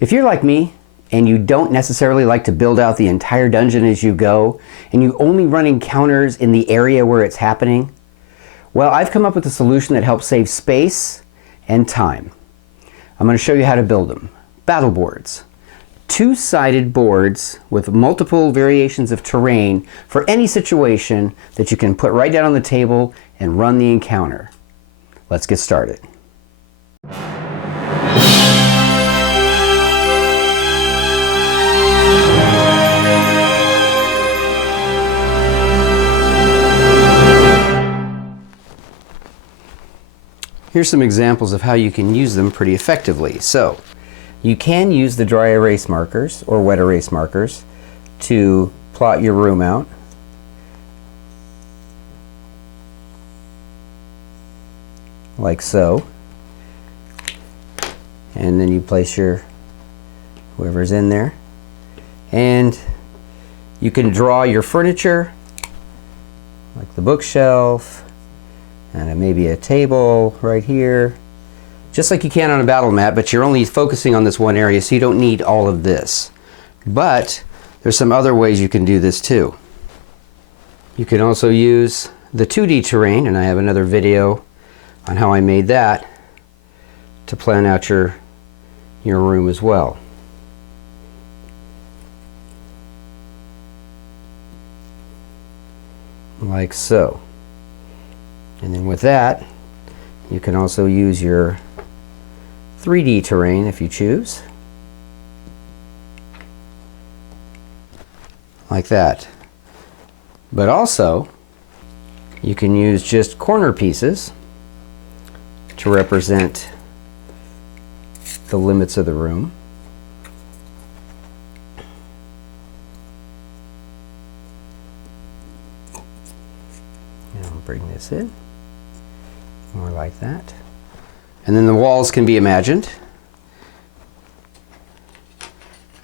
If you're like me and you don't necessarily like to build out the entire dungeon as you go, and you only run encounters in the area where it's happening, well, I've come up with a solution that helps save space and time. I'm going to show you how to build them. Battle boards. Two-sided boards with multiple variations of terrain for any situation that you can put right down on the table and run the encounter. Let's get started. Here's some examples of how you can use them pretty effectively. So, you can use the dry erase markers or wet erase markers to plot your room out. Like so. And then you place your whoever's in there. And you can draw your furniture, like the bookshelf, and maybe a table right here, just like you can on a battle map, but you're only focusing on this one area, so you don't need all of this. But there's some other ways you can do this too. You can also use the 2D terrain, and I have another video on how I made that, to plan out your room as well. Like so. And then with that, you can also use your 3D terrain if you choose. Like that. But also, you can use just corner pieces to represent the limits of the room. And I'll bring this in. More like that. And then the walls can be imagined.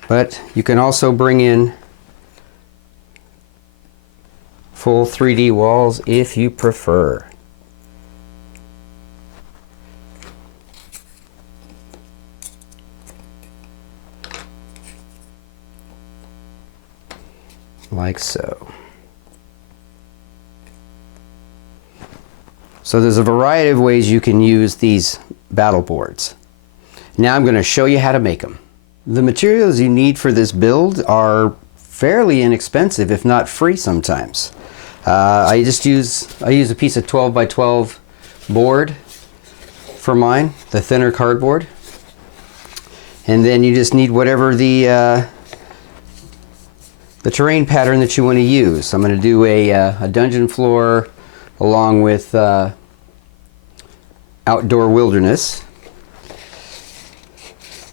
But you can also bring in full 3D walls if you prefer. Like so. So there's a variety of ways you can use these battle boards. Now I'm going to show you how to make them. The materials you need for this build are fairly inexpensive, if not free sometimes. I use a piece of 12 by 12 board for mine, the thinner cardboard. And then you just need whatever the terrain pattern that you want to use. I'm going to do a dungeon floor along with outdoor wilderness.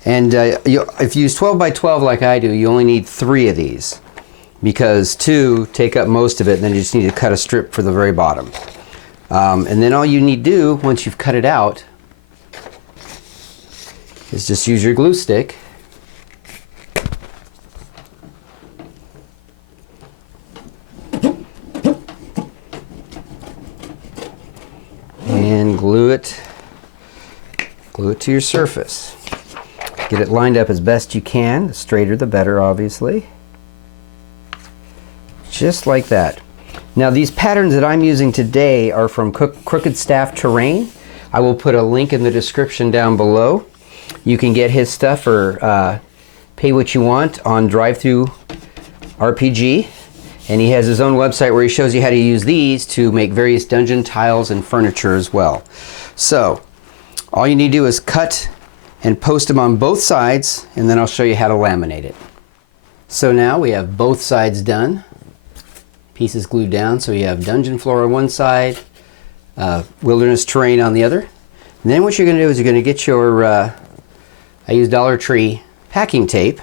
And if you use 12 by 12 like I do, you only need 3 of these, because 2 take up most of it, and then you just need to cut a strip for the very bottom. And then all you need to do, once you've cut it out, is just use your glue stick and glue it to your surface. Get it lined up as best you can. The straighter the better, obviously. Just like that. Now these patterns that I'm using today are from Crooked Staff Terrain. I will put a link in the description down below. You can get his stuff or pay what you want on Drive-Thru RPG. And he has his own website where he shows you how to use these to make various dungeon tiles and furniture as well. So, all you need to do is cut and post them on both sides, and then I'll show you how to laminate it. So now we have both sides done. Pieces glued down, so you have dungeon floor on one side, wilderness terrain on the other. And then what you're going to do is you're going to get your, I use Dollar Tree packing tape,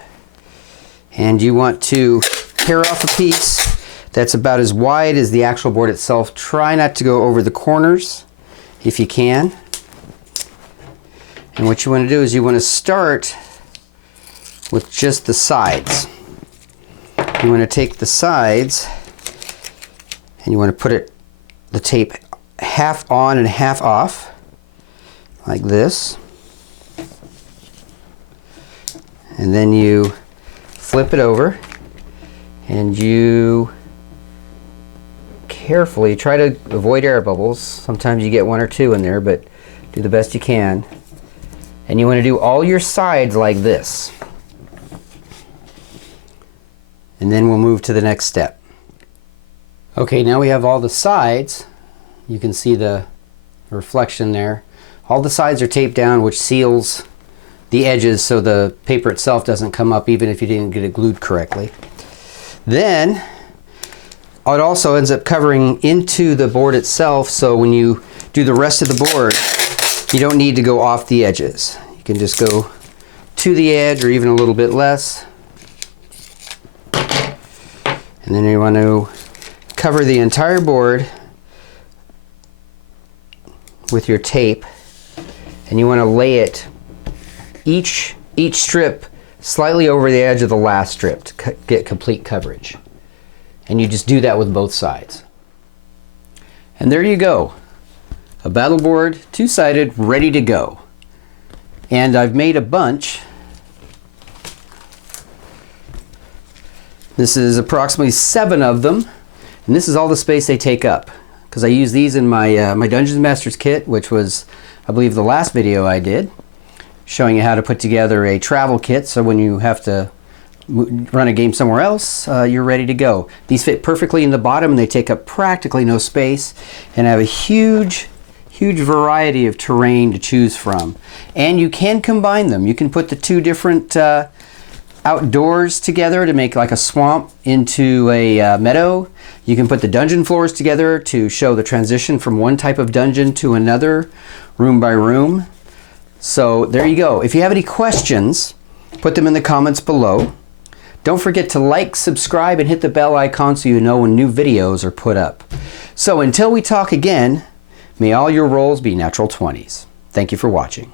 and you want to tear off a piece that's about as wide as the actual board itself. Try not to go over the corners if you can. And what you want to do is you want to start with just the sides. You want to take the sides and you want to put the tape half on and half off, like this. and then you flip it over, and you carefully try to avoid air bubbles. Sometimes you get one or two in there, but do the best you can. And you want to do all your sides like this. And then we'll move to the next step. Okay, now we have all the sides. You can see the reflection there. All the sides are taped down, which seals the edges so the paper itself doesn't come up even if you didn't get it glued correctly. Then it also ends up covering into the board itself, so when you do the rest of the board, you don't need to go off the edges. You can just go to the edge or even a little bit less. And then you want to cover the entire board with your tape, and you want to lay it each strip slightly over the edge of the last strip to get complete coverage. And you just do that with both sides. And there you go. A battle board, two-sided, ready to go. And I've made a bunch. This is approximately 7 of them, and this is all the space they take up, because I use these in my my Dungeons Masters kit, which was, I believe, the last video I did, showing you how to put together a travel kit, so when you have to run a game somewhere else, you're ready to go. These fit perfectly in the bottom, and they take up practically no space, and have a huge variety of terrain to choose from. And you can combine them. You can put the two different outdoors together to make like a swamp into a meadow. You can put the dungeon floors together to show the transition from one type of dungeon to another, room by room. So there you go. If you have any questions, put them in the comments below. Don't forget to like, subscribe, and hit the bell icon so you know when new videos are put up. So until we talk again, may all your rolls be natural 20s. Thank you for watching.